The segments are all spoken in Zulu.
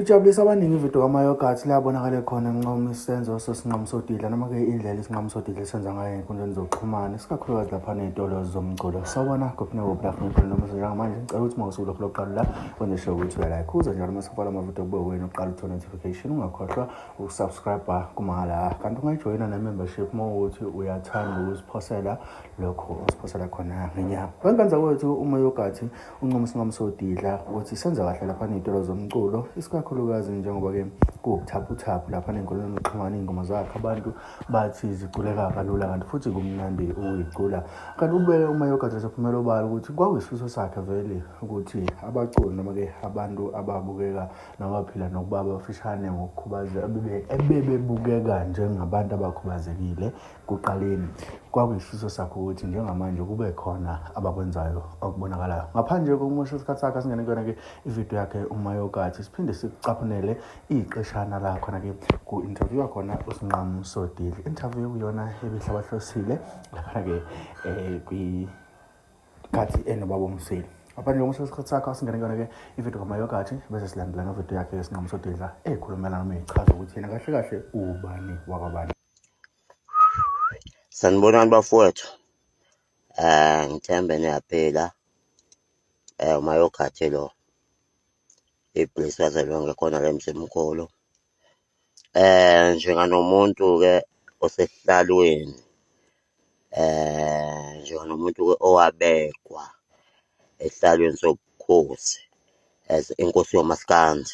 Ijabulisa abaningi ividiyo kamayogathi labonakale khona enqomo isenzo sesinqamu sodidla noma-ke indlela isinqamu sodidla esenza ngayo ey'nkundleni zokuxhumana isikakhulukazi lapha ney'tolo zomculo. Sawubona gopina woplafoni noma njengamanje ngicela ukuthi mawusuku lokho lokuqala la wenze sure ukuthi uyalike uze njalo uma sifala amavidiyo kube wena uqala uthole notification ungakhohlwa ukusubscribe kumala kanti ungayijoyina ne-membership uma ukuthi uyathanda ukusiphosela lokho osiphosela khona ngenyanga. Wenkanza wethu umayogathi unqoma isinqamu sodidla ukuthi senza kahle lapha ney'tolo zomculo ikakhulukazi njengoba-ke kuwubuthaphuthaphu lapha ney'nkundleni zokuxhumana iy'ngoma zakhe abantu bathi ziculeka kalula kanti futhi kumnandi ukuyicula. Kanti ube umayogathi esephumela obala ukuthi kwakuyisifiso sakhe vele ukuthi abaculi noma-ke abantu ababukeka nabaphila nokuba abafishane ngokukhubazeka ebebebukeka njengabantu abakhubazekile kuqaleni kwakuyisifiso sakhe ukuthi njengamanje kube khona abakwenzayo okubonakalayo. Ngaphandle kokumusha isikhathi sakhe asingene kuyona-ke ividiyo yakhe umayogathi siphinde sicaphunele iqeshana la khona-ke ku-interview khona usinqamu sodidla. I-interview kuyona ebihlabahlosile laphana-ke kwikhathi enobaba Umseli. Ngaphandle kokumusha isikhathi sakhe asingene kuyona-ke ividiyo kamayogathi bese silandela novidiyo yakhe yesinqamu sodidla ekhulumela noma echaza ukuthi yena kahle kahle ubani wakwabani. Sanibonani bafowethu. Ngithembe niyaphila. Umayogathi lo ibless wazelonke khona le msemkhulu. Njenganomuntu-ke osesihlalweni, njenganomuntu-ke owabekwa esihlalweni sobukhosi as inkosi yomaskandi.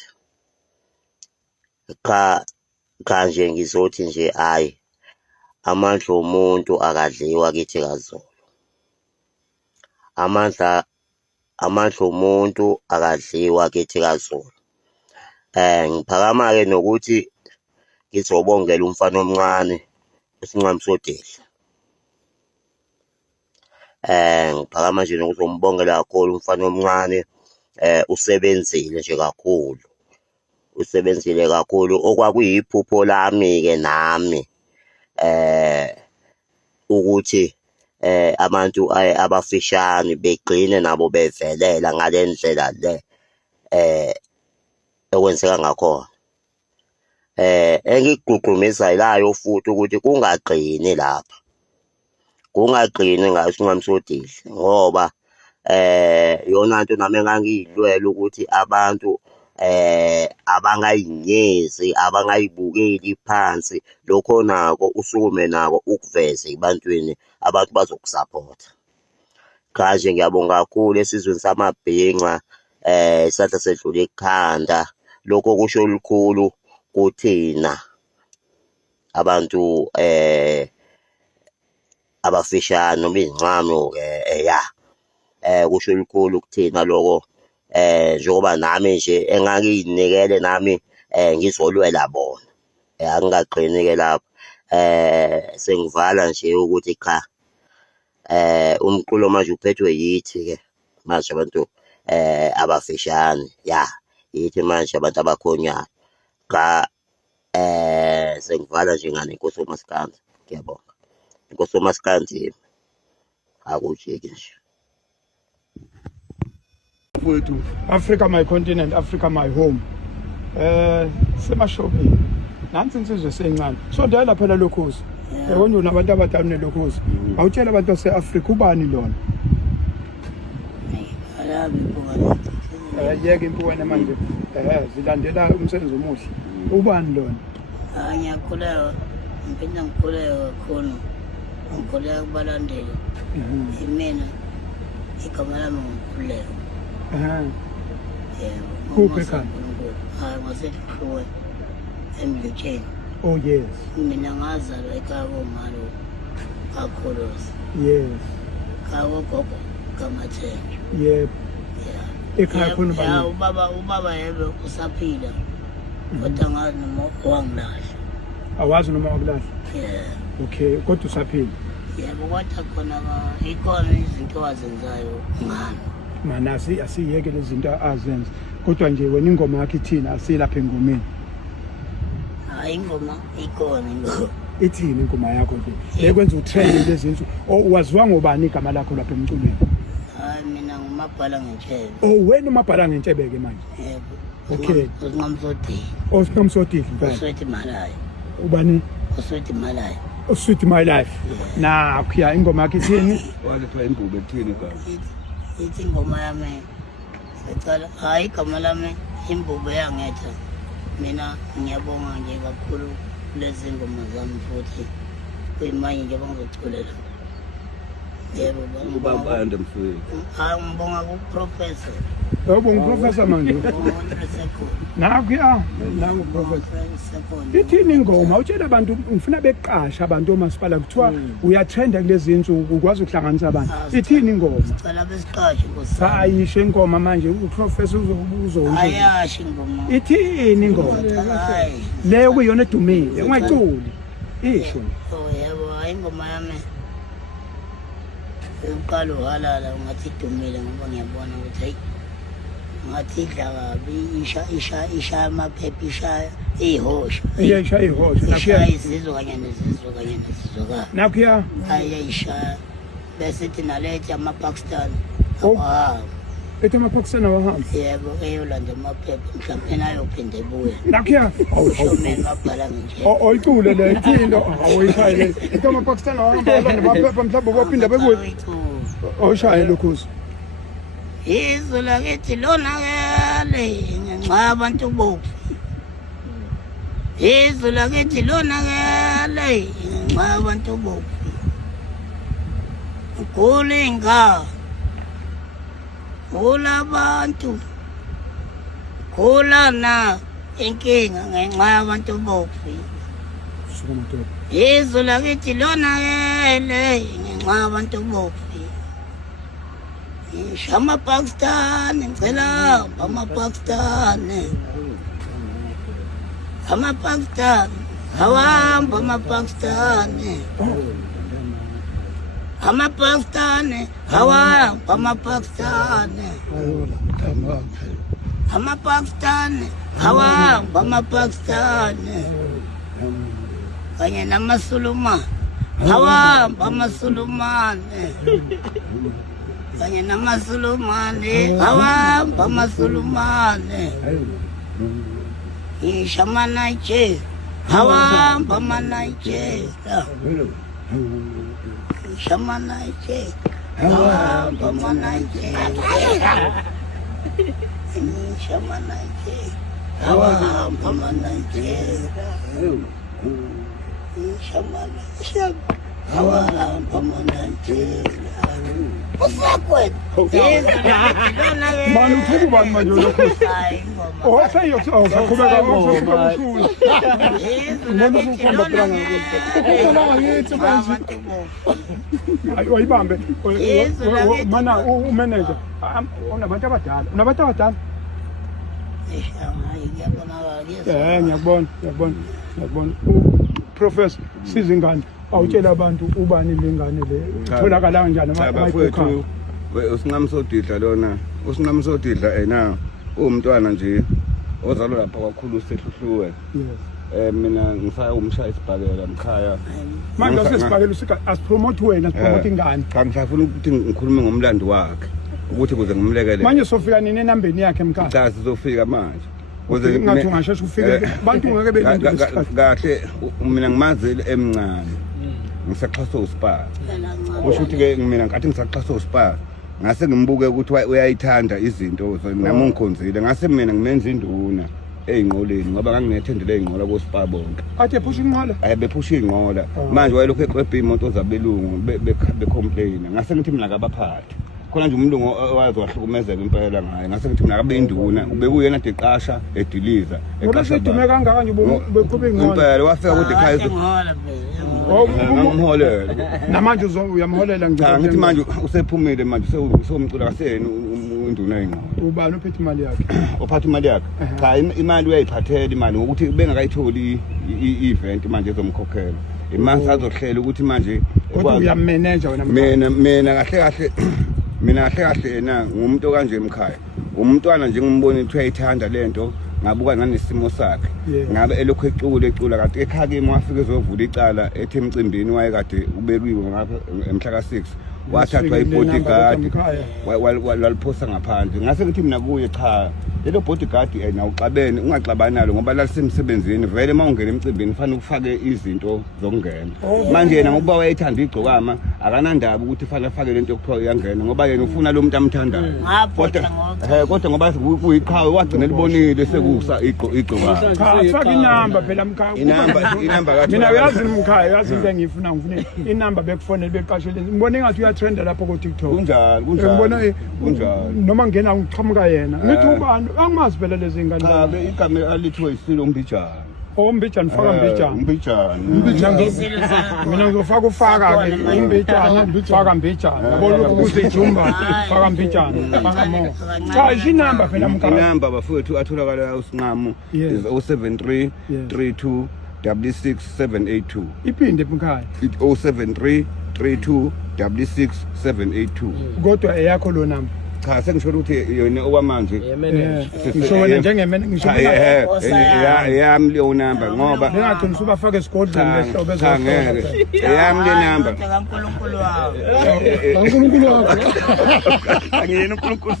Cha nje ngizothi nje hayi amandla omuntu akadliwa kithi kaZulu. Amandla omuntu akadliwa kithi kaZulu. Ngiphakama-ke nokuthi ngizobongela umfana omncane usinqamu sodidla. Ngiphakama nje nokuzombongela kakhulu umfana omncane. Usebenzile nje kakhulu. Usebenzile kakhulu okwakuyiphupho lami-ke nami ukuthi abantu abafishane begcine nabo bevelela ngale ndlela le okwenzeka ngakhona. Engikugqugqumisayo futhi ukuthi kungagcini lapha. Kungagcini ngayo isinqamu sodidla ngoba yona nto nami engangiyilwela ukuthi abantu abangayinyezi, abangayibukeli phansi. Lokho nako usukume nako ukuveze ebantwini abantu bazokusupport. Cha nje ngiyabonga kakhulu esizweni samabhinqa isandla sedlula ekhanda. Lokho kusho olukhulu kuthina abantu abafishane noma izincamo kusho olukhulu kuthina lokho. Njengoba nami nje engangiyinikele nami ngizolwela bona. Angingagcini-ke lapho. Sengivala nje ukuthi cha umculo manje uphethwe yithi-ke manje abantu abafishane yithi manje abantu abakhonyayo. Cha sengivala nje ngane inkosi yomaskandi. Ngiyabonga. Inkosi yomaskandi akujiki nje. Wethu Africa my continent, Africa my home. Semashopini nansi insizwe sencane so dala phela lokhozi yabona unabantu abadala nelokhozi awutshela abantu base-Afrika ubani lona? Yeke impukane manje zilandela umsebenzi omuhle ubani lona? Ngiyakholelwa ngiphinda ngikholelwa kakhulu ngikholelwa kubalandeli mina igama lami ngikholelwa. Kuphi ekhaya? Hayi ngasehlukwe emlutsheni. Oh yes. Mina ngazalwa ekhaya komalo kakholosi. Yes. Kagogo kamathenjwa. Yep. Ekhaya khona ubani? Ubaba yebe usaphila kodwa ngazi noma wangilahla. Awazi noma wakulahla? Okay, kodwa usaphila? Yebo, kodwa khona ikhona izinto azenzayo ngami. Mana asiyeke lezi zinto azenza kodwa nje wena ingoma yakhe ithina asilapha engomeni. Hayi ingoma ikhona ingoma. Ithini ingoma yakho nje? Lekwenza utrend lezi zinto. Waziwa ngobani igama lakho lapha emculweni? Hayi mina ngumabhala ngentshebe. Oh wena umabhala ngentshebe ke manje? Yebo. Okay. usinqamsodile Osinomsodile impela. uswethi malayo Ubani? uswethi malayo Sweet My Life. Nakho ya ingoma yakhe ithini? Waletha imbubo ethini igama? ithi ingoma yami secala hayi igama lami imbubo yangetha mina ngiyabonga nje kakhulu kulezi ngoma zami futhi kuyimanye nje bangizoculela yebo Ubaba ande mfowethu. hayi ngibonga kuprofessor Yebo ngiprofessor manje. Nakho ya nangu professor. Ithini ingoma utshela abantu ngifuna beqasha abantu omasipala kuthiwa uyatrenda kulezi insuku ukwazi ukuhlanganisa abantu. Ithini ingoma? cala besiqashe nkosi Sayisho ingoma manje uprofessor uzonje. ayashi ingoma Ithini ingoma? hayi Leyo kuyona edumile ungayiculi. Isho. yebo hayi ingoma yami uqala uhalala ungathi idumile ngoba ngiyabona ukuthi hayi ngathi idla kabi isha amaphepha ishaya ihosha Iyashaya ihosha nakho ishaya ya. izizwe kanye nezizwe Nakho ya. ayayishaya bese ithi nalethi ama-Pakistan Oh. awahamba Ethi amaphakisana wahamba. yebo eyolanda amaphepha mhlawumbe ayophinde ebuye Nakho ya. shomeni wabhala nje Oyicule le ithindo awuyishayile. Ethi amaphakisana wahamba alanda amaphepha mhlawumbe bophinda bebuye. Oyishaye lokhuzi. izwe lakithi lonakele ngenxa yabantu bofu izwe lakithi lonakele ngenxa yabantu bofu kulinga kulabantu kulana inkinga ngenxa yabantu bofu izwe lakithi lonakele ngenxa yabantu bofu ama-Pakistan ngicela ama-Pakistan awahamba ama-Pakistan awahamba ama-Pakistan awahamba ama-Pakistan kanye namaSulumane awahamba amaSulumane kanye namaSulumane awahamba amaSulumane ngisho ama-Nigeria awahamba ama-Nigeria ngisho ama-Nigeria awahamba ama-Nigeria ngisho ama-Nigeria awahamba ama-Nigeria ngisho ama-Nigeria awahamba ama-Nigeria Mani uthuku bani manje lokhuzi. Sayiyaqhubeka usushula. Ngibona ukuhamba phela ukukhona ngakithi manje. Ayibambe. Mana umanager. Unabantu abadala. Unabantu abadala. Ngiyabona. Professor sizingane awutshela abantu ubani lengane le utholakala kanjani Bafowethu usinqamsodidla lona. Usinqamsodidla ena umntwana nje ozalwa lapha kwakhulu sehluhluwe. Mina ngisaya umshaya isibhakela emkhaya. manje sesibhakela usika asipromote wena sipromote ingane Cha ngifuna ukuthi ngikhulume ngomlando wakhe ukuthi kuze ngimlekele. manje sofika nini enambeni yakhe emkhaya Cha sizofika manje. ngathi ungasheshe ufike abantu ngeke belinde isikhathi Kahle mina ngimazile emncane. Ngisaxhaswa uSpa. Kusho ukuthi ke mina ngathi ngisaxhaswa uSpa. Ngase ngimbuke ukuthi uyayithanda izinto nami ngikhonzile. Ngase mina ngimenza induna eyinqoleni ngoba nganginethendele eyinqola koSpa bonke. athe phusha inqola Bephusha inqola. Manje wayelokhu eqwebha imoto zabelungu becomplain. Ngase ngithi mina akabaphathi. Khona nje umlungu owazi wahlukumezeka impela ngaye. Ngase ngithi mina akabe induna. Ubekuyena deqasha ediliza. ngoba sedume kangaka nje beqhubeka inqola Impela wafika kude ekhaya. Ngimholela. namanje uyamholela Cha ngithi manje usephumile manje usomcula kaseni induna eyinqola. ubani uphethe imali yakhe Ophatha imali yakhe. Cha imali uyayiphathela imali ngokuthi bengakayitholi i-event manje ezomkhokhela. Imali sazohlela ukuthi manje kodwa uyamanager wena mina kahle kahle yena ngumuntu kanje emkhaya. Umntwana nje ngimbona ukuthi uyayithanda lento ngabuka nanesimo sakhe. Ngabe elokhu ecula kade ekhaya kimi wafika ezovula icala ethi emcimbini wayekade ubekiwe ngapha emhla ka6 wathathwa ibodyguard waliphosa ngaphandle. Ngase ngithi mina kuye cha lelo bodyguard nawuxabene ungaxabani nalo ngoba lalisemsebenzini vele mawungena emcimbini fanele ufake izinto zokungena manje yena ngokuba wayethanda igcokama akanandaba ukuthi fanele afake lento yokuthiwa uyangena ngoba yena ufuna lo muntu amthandayo kodwa ngoba kuyiqhawe wagcina libonile sekusa igcokama faka inamba phela mkhaya inamba kathi mina uyazi mkhaya uyazi into engiyifuna ngifuna inamba bekufonela beqashele ngibone ngathi uyatrenda lapho ku TikTok kunjani noma ngena ngiqhamuka yena ngithi ubani angimazi phela lezi ngane cha igama alithiwe isilo Mbijana Mbijana faka Mbijana mina ngizofaka ke Mbijana faka Mbijana yabona ukuthi ijumba faka Mbijana faka mo cha inamba phela mkhaya inamba bafowethu atholakala usinqamu is 073 32 66782 iphinde mkhaya 073 32 66782 kodwa eyakho lo namba cha sengisho ukuthi yona okwamanje ngisho wena njengemene ngisho yami leyo number ngoba ngingaqinisa ubafake esigodlweni lehlobo ngeke yami le number kaNkulunkulu wawo uNkulunkulu wakho angiyena uNkulunkulu